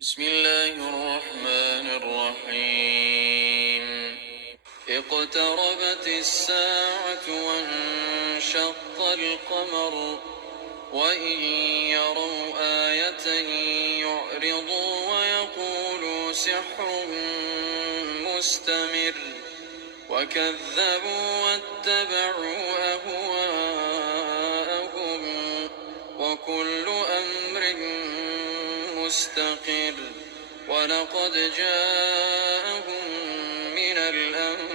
بسم الله الرحمن الرحيم اقتربت الساعة وانشق القمر وإن يروا آية يعرضوا ويقولوا سحر مستمر وكذبوا واتبعوا أهواءهم وكل أمر مستقر ولقد جاءهم من الأنباء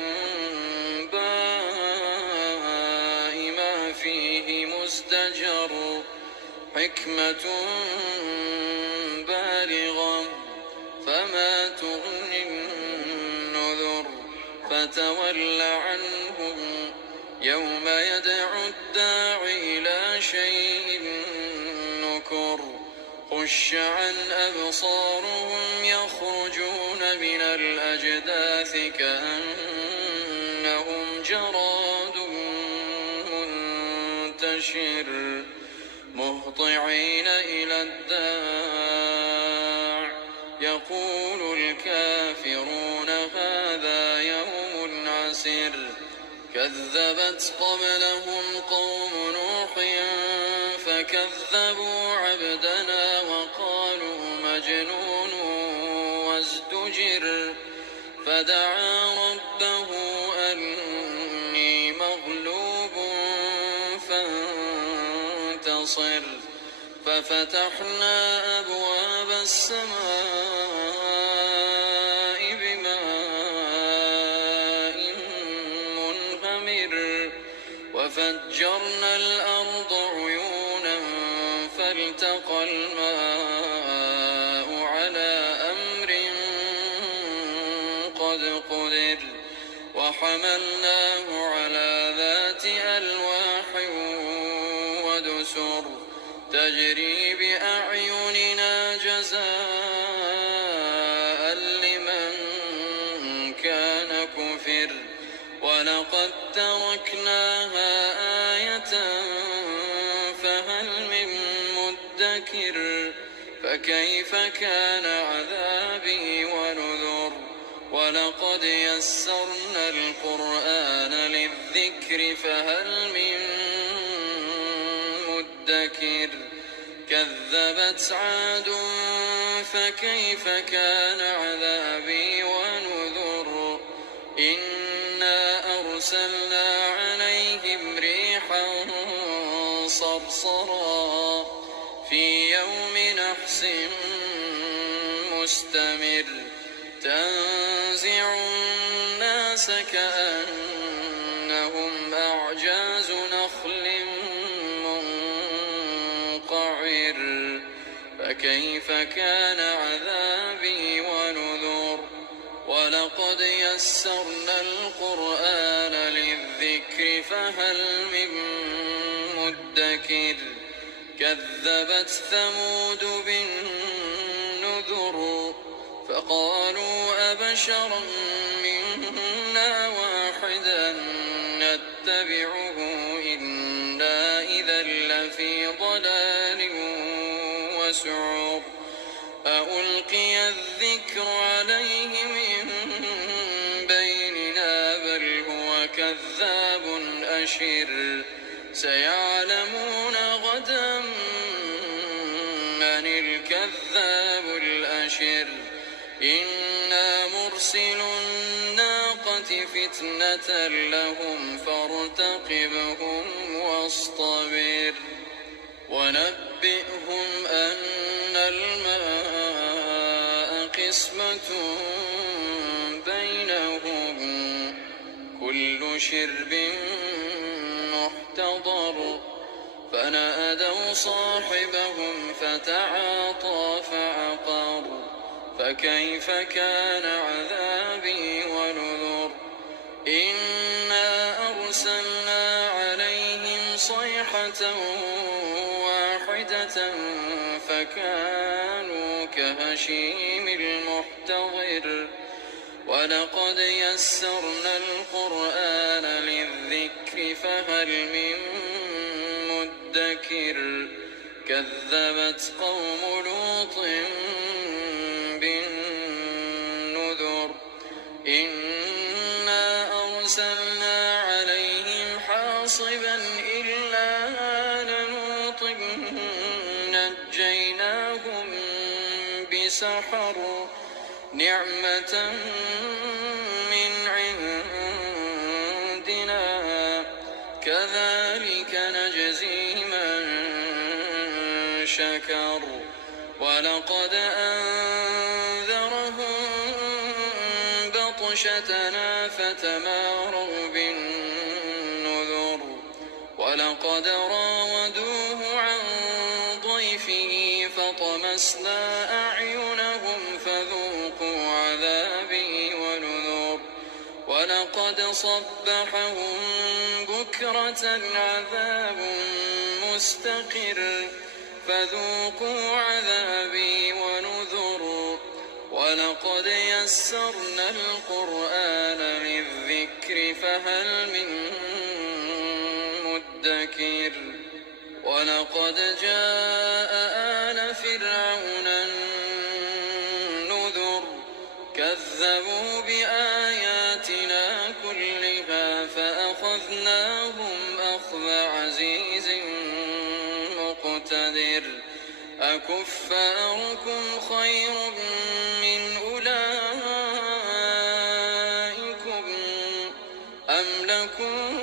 ما فيه مزدجر حكمة بالغة فما تغني النذر فتول عنهم يوم يدعو الداع إلى شيء نكر خش عن أبصارهم يخرجون من الأجداث كأنهم جراد منتشر مهطعين إلى الداع يقول الكافرون هذا يوم عسر كذبت قبلهم قوم نوح فكذبوا عبدنا وقالوا مجنون وازدجر فدعا ربه أني مغلوب فانتصر ففتحنا أبواب السماء بماء منهمر وفجرنا الأرض عيونا فالتقى الماء على أمر قد قدر وحملناه على ذات ألواح ودسر تجري بأعيننا جزاء لمن كان كفر ولقد تركناها آية فهل من مدكر فكيف كان عذابي ونذر ولقد يسرنا القرآن للذكر فهل من مدكر كذبت عاد فكيف كان عذابي ونذر إنا أرسلنا عليهم ريحا صرصرا في يوم نحس مستمر تنزع الناس كأنهم أعجاز نخل منقعر فكيف كان عذابي ونذر ولقد يسرنا القرآن للذكر فهل من مدكر كذبت ثمود بالنذر فقالوا أبشرا منا واحدا نتبعه إنا إذا لفي ضلال وسعر ألقي الذكر عليه من بيننا بل هو كذاب أشر سيعلمون غدا من الكذاب الأشر إنا مرسل الناقة فتنة لهم فارتقبهم واصطبر ونبئهم أن الماء قسمة بينهم كل شرب محتضر فنادوا صاحبهم فتعاطى فعقر فكيف كان عذابي ونذر إنا أرسلنا عليهم صيحة واحدة فكانوا كهشيم المحتضر ولقد يسرنا القرآن للذكر فهل من مدكر كذبت قوم لوط سحر نعمة من عندنا كذلك نجزي من شكر ولقد أنذرهم بطشتنا فتماروا بالنذر ولقد راودوه عن ضيفه فطمسنا أعينهم فذوقوا عذابي ونذر ولقد صبحهم بكرة عذاب مستقر فذوقوا عذابي ونذر ولقد يسرنا القرآن للذكر فهل من مدكر ولقد جاء آل فرعون النذر كذبوا بآياتنا كلها فأخذناهم أخذ عزيز مقتدر أكفاركم خير من أولئكم أم لكم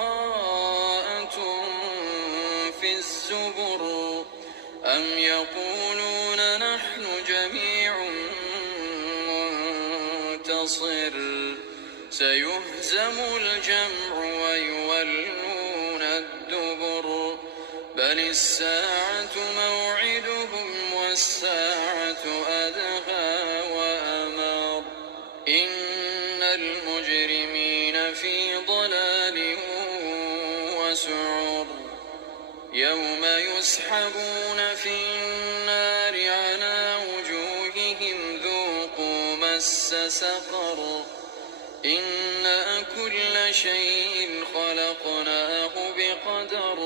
براءة في الزبر أم يقولون نحن جميع منتصر سيهزم الجمع ويولون الدبر بل الساعة موعدهم والساعة أدهى وأمر إن المجرمين في ضلال وسعر يوم يسحبون في النار على وجوههم ذوقوا مس سقر إنا كل شيء خلقناه بقدر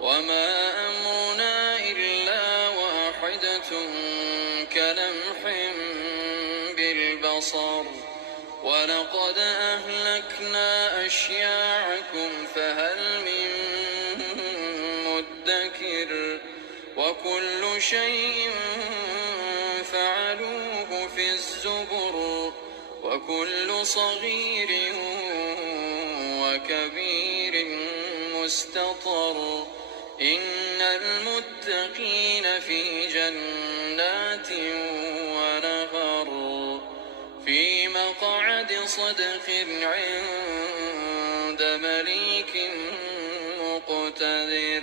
وما أمرنا إلا واحدة كلمح بالبصر ولقد أهلكنا أشياعكم فهل من مدكر وكل شيء فعلوه في الزبر وكل صغير وكبير مستطر إن المتقين في جنات ونهر في مقعد صدق عند مليك مقتدر.